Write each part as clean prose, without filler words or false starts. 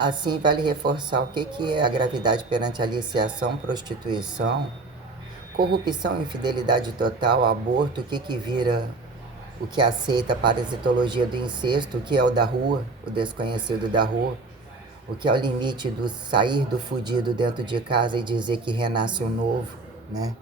Assim, vale reforçar o que é a gravidade perante aliciação, prostituição, corrupção, infidelidade total, aborto, o que vira o que aceita a parasitologia do incesto, o que é o da rua, o desconhecido da rua, o que é o limite do sair do fudido dentro de casa e dizer que renasce um novo, né?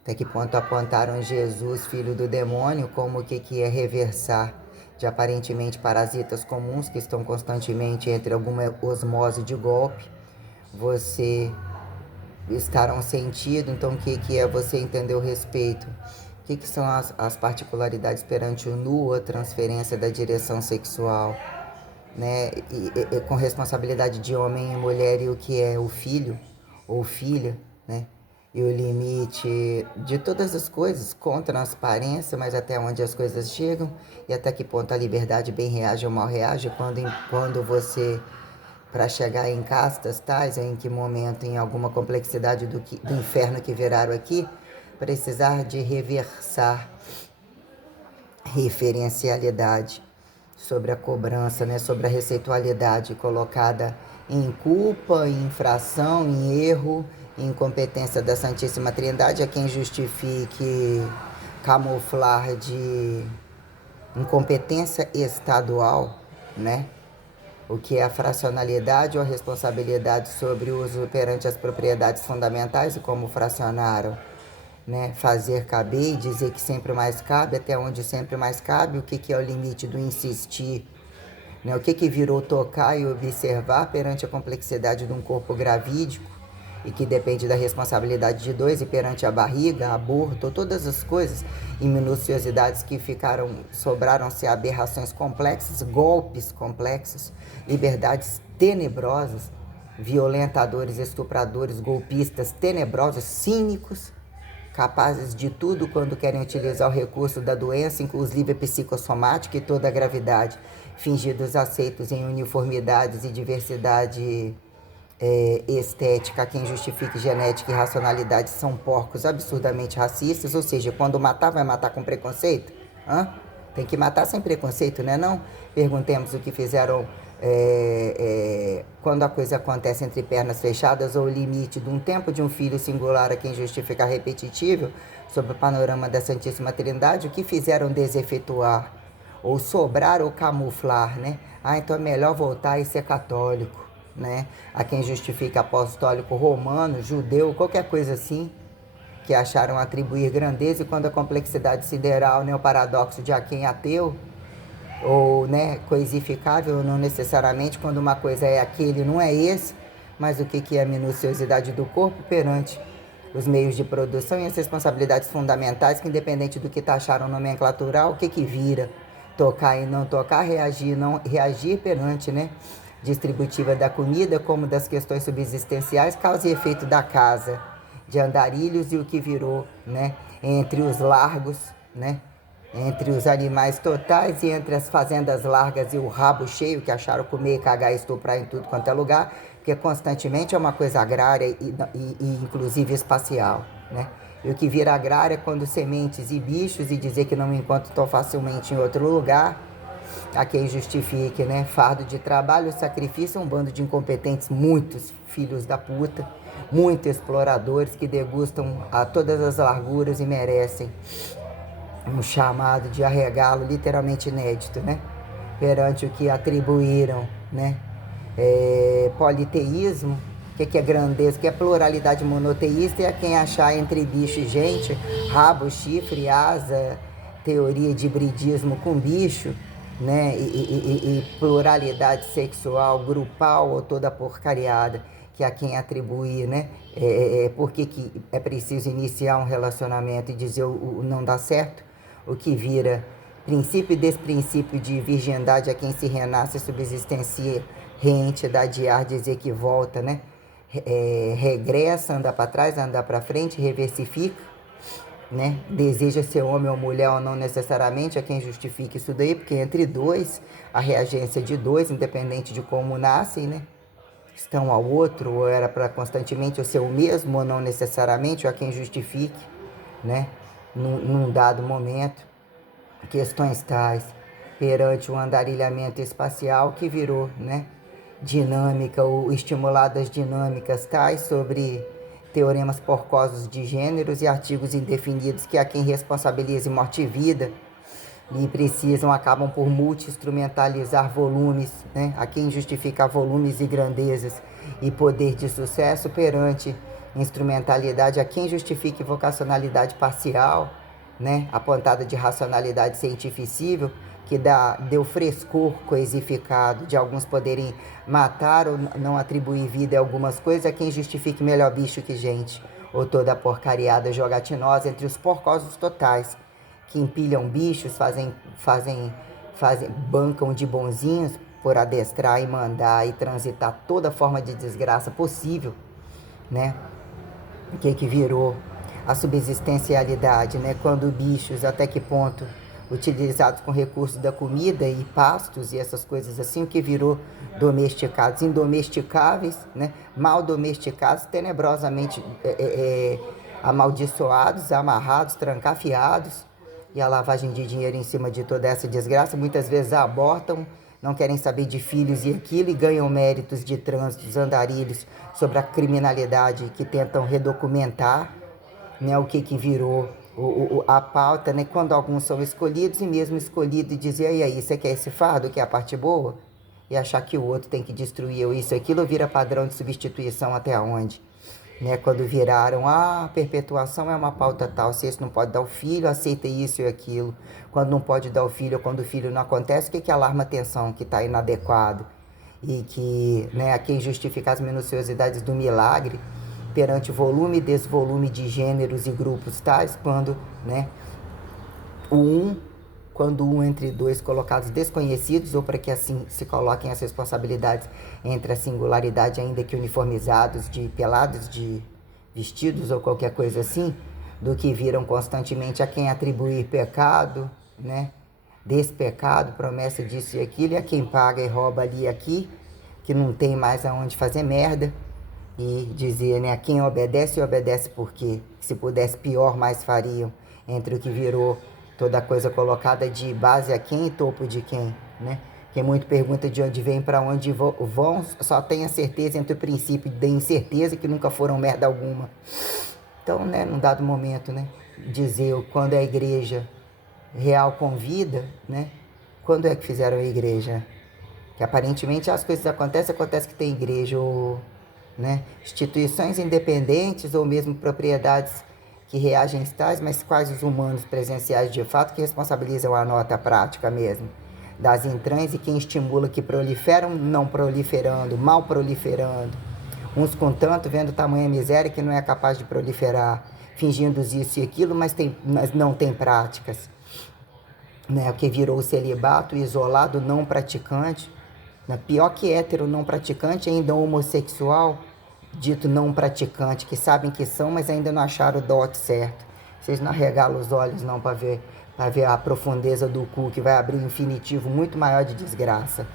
Até que ponto apontaram Jesus, filho do demônio, como o que é reversar de aparentemente parasitas comuns que estão constantemente entre alguma osmose de golpe, você estar um sentido. Então o que é você entender o respeito? O que são as particularidades perante o nu, a transferência da direção sexual, né? E com responsabilidade de homem e mulher, e o que é o filho ou filha, né? E o limite de todas as coisas, com transparência, mas até onde as coisas chegam e até que ponto a liberdade bem reage ou mal reage, quando você, para chegar em castas tais, em que momento, em alguma complexidade do inferno que viraram aqui, precisar de reversar referencialidade sobre a cobrança, né, sobre a receitualidade colocada em culpa, em infração, em erro, em incompetência da Santíssima Trindade, a quem justifique camuflar de incompetência estadual, né? O que é a fracionalidade ou a responsabilidade sobre o uso perante as propriedades fundamentais e como fracionaram, né? Fazer caber e dizer que sempre mais cabe, até onde sempre mais cabe, o que é o limite do insistir, né? O que virou tocar e observar perante a complexidade de um corpo gravídico e que depende da responsabilidade de dois, e perante a barriga, aborto, todas as coisas e minuciosidades que sobraram-se aberrações complexas, golpes complexos, liberdades tenebrosas, violentadores, estupradores, golpistas tenebrosos, cínicos, capazes de tudo quando querem utilizar o recurso da doença, inclusive psicossomática, e toda a gravidade, fingidos aceitos em uniformidades e diversidade estética. Quem justifique genética e racionalidade são porcos absurdamente racistas, ou seja, quando matar, vai matar com preconceito? Hã? Tem que matar sem preconceito, né não? Perguntemos o que fizeram quando a coisa acontece entre pernas fechadas, ou o limite de um tempo de um filho singular a quem justifica repetitivo, sob o panorama da Santíssima Trindade, o que fizeram desefetuar, ou sobrar ou camuflar, né? Ah, então é melhor voltar e ser católico, né? A quem justifica apostólico romano, judeu, qualquer coisa assim, que acharam atribuir grandeza, e quando a complexidade sideral, né, o paradoxo de a quem ateu, ou, né, coisificável, não necessariamente, quando uma coisa é aquele, não é esse, mas o que é a minuciosidade do corpo perante os meios de produção e as responsabilidades fundamentais, que independente do que taxaram nomenclatural, o que vira tocar e não tocar, reagir e não reagir perante, né, distributiva da comida, como das questões subsistenciais, causa e efeito da casa, de andarilhos, e o que virou, né, entre os largos, né, entre os animais totais e entre as fazendas largas e o rabo cheio, que acharam comer, cagar e estuprar em tudo quanto é lugar, porque constantemente é uma coisa agrária e inclusive espacial, né? E o que vira agrária é quando sementes e bichos, e dizer que não me encontro tão facilmente em outro lugar, a quem justifique, né? Fardo de trabalho, sacrifício, um bando de incompetentes, muitos filhos da puta, muitos exploradores que degustam a todas as larguras e merecem um chamado de arregalo literalmente inédito, né? Perante o que atribuíram, né? Politeísmo, que é grandeza, que é pluralidade monoteísta, e a quem achar entre bicho e gente, rabo, chifre, asa, teoria de hibridismo com bicho, né? E pluralidade sexual, grupal, ou toda porcariada, que a quem atribuir, né? Por que é preciso iniciar um relacionamento e dizer o não dá certo? O que vira princípio e desprincípio de virgindade a quem se renasce, subsistencia, reentidadiar, dizer que volta, né? Regressa, anda para trás, anda para frente, reversifica, né? Deseja ser homem ou mulher ou não necessariamente, a quem justifica isso daí, porque entre dois, a reagência de dois, independente de como nascem, né? Estão ao outro, ou era para constantemente o ser o mesmo, ou não necessariamente, ou a quem justifique, né? Num dado momento, questões tais perante um andarilhamento espacial que virou, né? dinâmica ou estimuladas dinâmicas tais sobre teoremas porcosos de gêneros e artigos indefinidos que há quem responsabilize morte e vida e acabam por multi-instrumentalizar volumes, né? A quem justifica volumes e grandezas e poder de sucesso perante instrumentalidade, a quem justifique vocacionalidade parcial, né? Apontada de racionalidade cientificível, que deu frescor coisificado de alguns poderem matar ou não atribuir vida a algumas coisas, a quem justifique melhor bicho que gente, ou toda a porcariada jogatinosa entre os porcosos totais, que empilham bichos, bancam de bonzinhos por adestrar e mandar e transitar toda forma de desgraça possível, né? O que virou a subsistencialidade, né? Quando bichos, até que ponto, utilizados com recursos da comida e pastos e essas coisas assim, o que virou domesticados, indomesticáveis, né? Mal domesticados, tenebrosamente amaldiçoados, amarrados, trancafiados, e a lavagem de dinheiro em cima de toda essa desgraça, muitas vezes abortam, não querem saber de filhos e aquilo, e ganham méritos de trânsitos andarilhos sobre a criminalidade que tentam redocumentar, né, o que virou a pauta, né, quando alguns são escolhidos e mesmo escolhido dizer, e aí, você quer esse fardo, quer a parte boa? E achar que o outro tem que destruir isso e aquilo, vira padrão de substituição até onde? Né, quando viraram, a perpetuação é uma pauta tal, se esse não pode dar o filho, aceita isso e aquilo. Quando não pode dar o filho, ou quando o filho não acontece, o que alarma a atenção, que está inadequado? E que, né, a quem justifica as minuciosidades do milagre perante volume e desvolume de gêneros e grupos tais, quando, né, quando um entre dois colocados desconhecidos, ou para que assim se coloquem as responsabilidades entre a singularidade, ainda que uniformizados, de pelados, de vestidos ou qualquer coisa assim, do que viram constantemente a quem atribuir pecado, né? Despecado, promessa disso e aquilo, e a quem paga e rouba ali e aqui, que não tem mais aonde fazer merda, e dizer, né, a quem obedece, obedece por quê? Se pudesse pior, mais fariam, entre o que virou toda coisa colocada de base a quem e topo de quem, né? Quem muito pergunta de onde vem, para onde vão, só tem a certeza entre o princípio da incerteza, que nunca foram merda alguma. Então, né, num dado momento, né, dizer quando a igreja real convida, né, quando é que fizeram a igreja? Que aparentemente as coisas acontece que tem igreja, ou, né, instituições independentes ou mesmo propriedades que reagem tais, mas quais os humanos presenciais de fato que responsabilizam a nota prática mesmo das entranhas, e quem estimula que proliferam não proliferando, mal proliferando, uns com tanto vendo tamanha miséria que não é capaz de proliferar, fingindo isso e aquilo, mas não tem práticas, né? O que virou o celibato, isolado, não praticante, né? Pior que hétero não praticante, ainda homossexual, dito não praticante, que sabem que são, mas ainda não acharam o dote certo. Vocês não arregalam os olhos não para ver a profundeza do cu, que vai abrir um infinitivo muito maior de desgraça.